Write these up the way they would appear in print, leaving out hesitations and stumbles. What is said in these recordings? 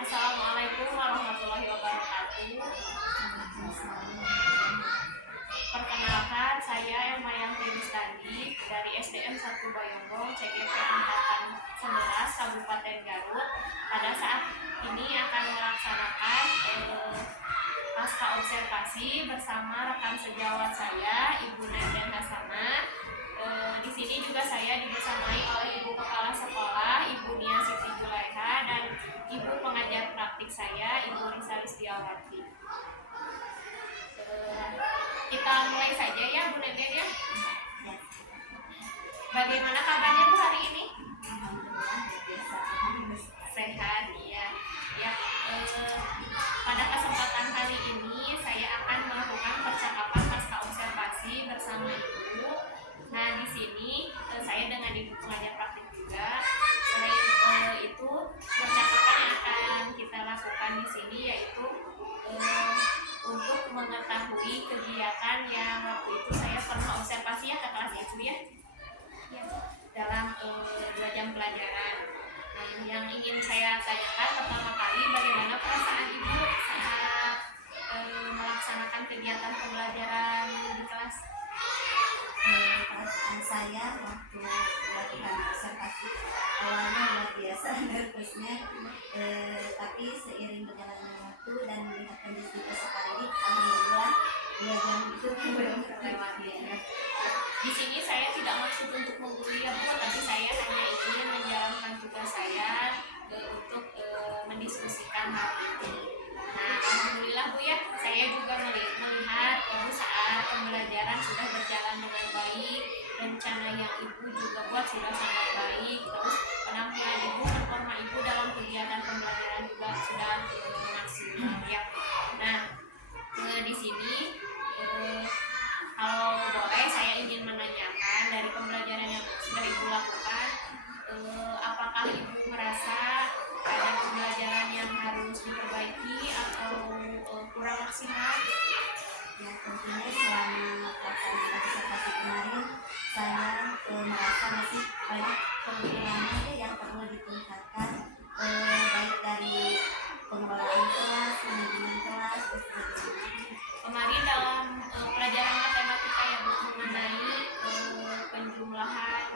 Assalamualaikum warahmatullahi wabarakatuh. Perkenalkan, saya Elmayanti Rustandi dari SDN 1 Bayonggong, CGP Angkatan 11, Kabupaten Garut. Pada saat ini akan melaksanakan pasca observasi bersama rekan sejawat saya, Ibu Nenden Hasanah. Di sini juga saya dibersamai oleh Ibu Kepala Sekolah, Ibu Nia Siti Julaiha, dan Ibu pengajar praktik saya, Ibu Risa Listiawati. Kita mulai saja ya, Bu Nenden ya. Bagaimana kabarnya Bu hari ini? Sehat ya. Pada kesempatan kali ini saya akan melakukan percakapan pasca observasi bersama Ibu. Nah, di sini saya dengan Ibu pengajar praktik juga. Selain itu, percakapan yang akan kita lakukan di sini yaitu untuk mengetahui kegiatan yang waktu itu saya pernah observasi ya ke kelas itu ya, dalam 2 jam pelajaran. Nah, yang ingin saya tanyakan pertama kali, bagaimana perasaan Ibu saat melaksanakan kegiatan pembelajaran di kelas? Perasaan saya waktu melakukan observasi awalnya luar biasa nervousnya, tapi seiring berjalannya waktu dan melihat kondisi peserta didik, alhamdulillah 2 jam itu belum terlewat ya. Di sini saya tidak maksud untuk menggurui ya Bu, tapi saya hanya ingin menjalankan tugas saya untuk mendiskusikan hal ini. Nah, alhamdulillah Bu ya, saya juga melihat saat pembelajaran sudah berjalan dengan baik, rencana yang Ibu juga buat sudah sangat baik, terus penampilan Ibu, performa Ibu dalam kegiatan pembelajaran juga sudah maksimal ya. Nah, di sini kalau boleh saya ingin menanyakan dari pembelajaran yang sudah Ibu lakukan, apakah Ibu merasa ada pembelajaran yang harus diperbaiki atau kurang maksimal? Ya, tentunya selama pelaksanaan observasi kemarin saya merasa masih banyak kekurangan yang perlu ditingkatkan, baik dari pengelolaan kelas, manajemen kelas, dan sebagainya. Kemarin dalam pelajaran matematika yang mengenai penjumlahan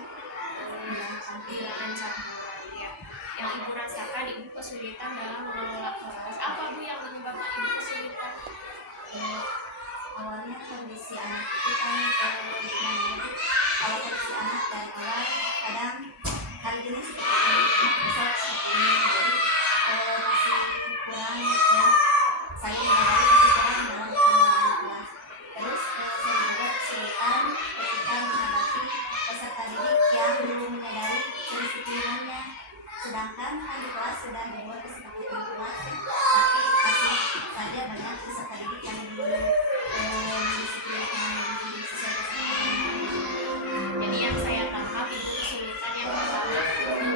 bilangan campuran ya, yang Ibu rasakan Ibu kesulitan dalam mengelola kelas. Apa Bu yang menyebabkan Ibu kesulitan? Awalnya kondisi anak itu kan kalau kondisi anak dari awal kadang hari ini seperti ini, besok seperti ini, jadi masih kurang, saya menyadari masih kurang dalam pengelolaan kelas. Terus saya juga kesulitan ketika menghadapi peserta didik yang belum menyadari kedisiplinannya, sedangkan kan di kelas sudah dibuat kesepakatan kelas, tapi masih saja banyak peserta didik yang belum mendisiplinkan diri sesuai kesepakatan. Jadi yang saya tangkap Ibu kesulitan yang pertama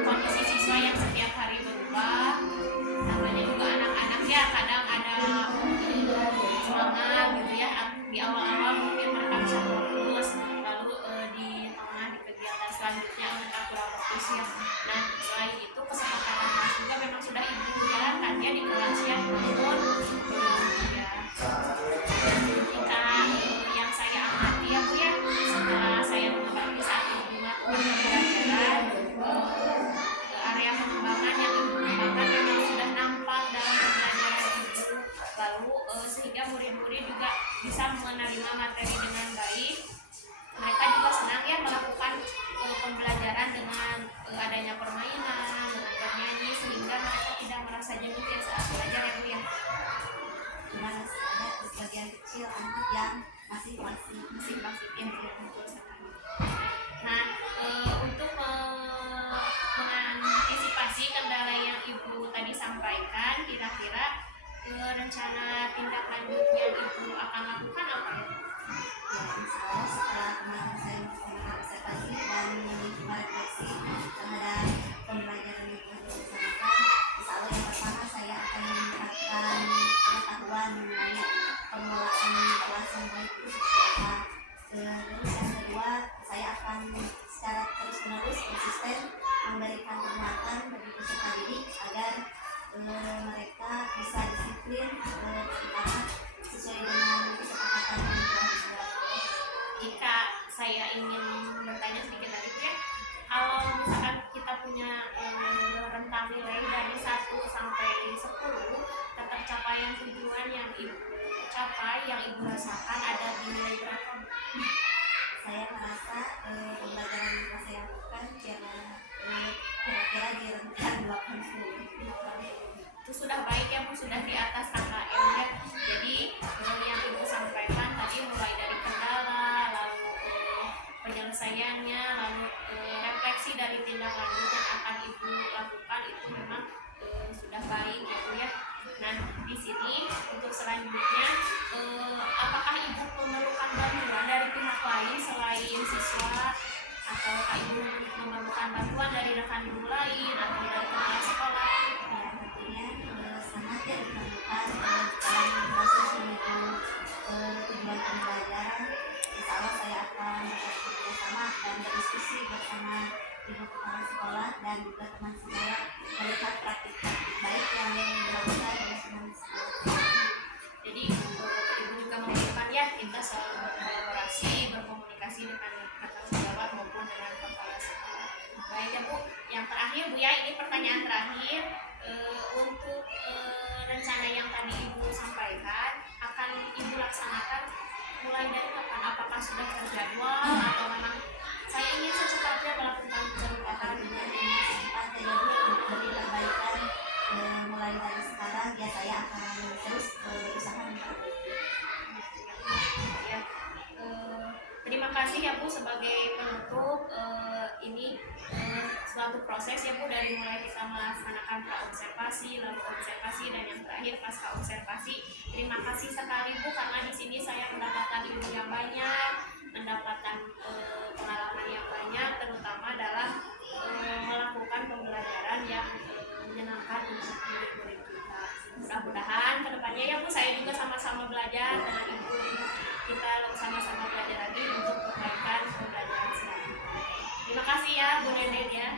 kondisi siswa yang setiap hari berubah, namanya juga anak-anak ya, kadang ada semangat gitu ya, di awal-awal mungkin mereka bisa fokus, lalu di tengah di kegiatan selanjutnya mereka kurang fokus ya. Nah, selain itu kesepakatan kelas juga memang sudah Ibu jalankan ya di kelas ya, namun ya jika yang saya amati ya Bu ya, setelah saya mengamati saat Ibu melakukan pembelajaran, area pengembangan yang Ibu kembangkan memang sudah nampak dalam pembelajaran Ibu, lalu sehingga murid-murid juga bisa menerima materi dengan baik. Mereka juga senang ya melakukan pembelajaran dengan adanya permainan, dengan bernyanyi, sehingga mereka tidak merasa jenuh ya saat belajar ya Bu ya. Dimana ada sebagian kecil anak yang masih yang tidak betul sekali. Nah, untuk mengantisipasi kendala yang Ibu tadi sampaikan, kira-kira rencana tindak lanjutnya Ibu akan lakukan apa ya? Ya, insya Allah setelah kemarin saya melakukan observasi dan mencoba refleksi terhadap pembelajaran yang telah dilaksanakan, insya Allah yang pertama saya akan meningkatkan pengetahuan mengenai pengelolaan kelas yang baik itu seperti apa. Terus yang kedua, saya akan secara terus-menerus konsisten memberikan penguatan bagi peserta didik agar mereka tercapai yang Ibu rasakan ada di nilai berapa? Saya merasa pembelajaran yang saya lakukan kira-kira di rentang 80. Itu sudah baik ya Bu, sudah di atas KKM ya. Jadi yang Ibu sampaikan tadi mulai dari kendala, lalu penyelesaiannya, lalu refleksi dari tindak lanjut yang akan Ibu lakukan itu memang sudah baik ya Bu ya. Nah di sini untuk selanjutnya apakah Ibu memerlukan bantuan dari pihak lain selain siswa, atau Ibu memerlukan bantuan dari rekan guru lain atau dari kepala sekolah? Ya, tentunya sangat ya diperlukan dalam proses menuju tujuan pembelajaran. Insya Allah saya akan bekerja sama dan berdiskusi bersama ibu kepala sekolah dan juga teman sekolah melihat praktik-praktik baik yang dilakukan oleh teman sekolah. Jadi Ibu juga memerlukan ya kita selalu berkolaborasi, berkomunikasi dengan rekan sejawat maupun dengan kepala sekolah. Baik ya Bu, yang terakhir Bu ya, ini pertanyaan terakhir. Untuk rencana yang tadi Ibu sampaikan akan Ibu laksanakan mulai dari kapan? Apakah sudah terjadwal atau memang saya ingin secepatnya melakukan perubahan? Sempat terjadi demi perbaikan mulai dari sekarang ya saya akan terus berusaha memperbaiki. Ya, terima kasih ya Bu sebagai penutup ini suatu proses ya Bu, dari mulai kita melaksanakan praobservasi, lalu observasi, dan yang terakhir pasca observasi. Terima kasih sekali Bu karena di sini saya mendapatkan ilmu yang banyak, mendapatkan pengalaman yang banyak, terutama dalam melakukan pembelajaran yang menyenangkan untuk murid-murid kita. Mudah-mudahan kedepannya ya Bu, saya juga sama-sama belajar dengan Ibu, kita sama-sama belajar lagi untuk perbaikan pembelajaran selanjutnya. Terima kasih ya Bu Nenden ya.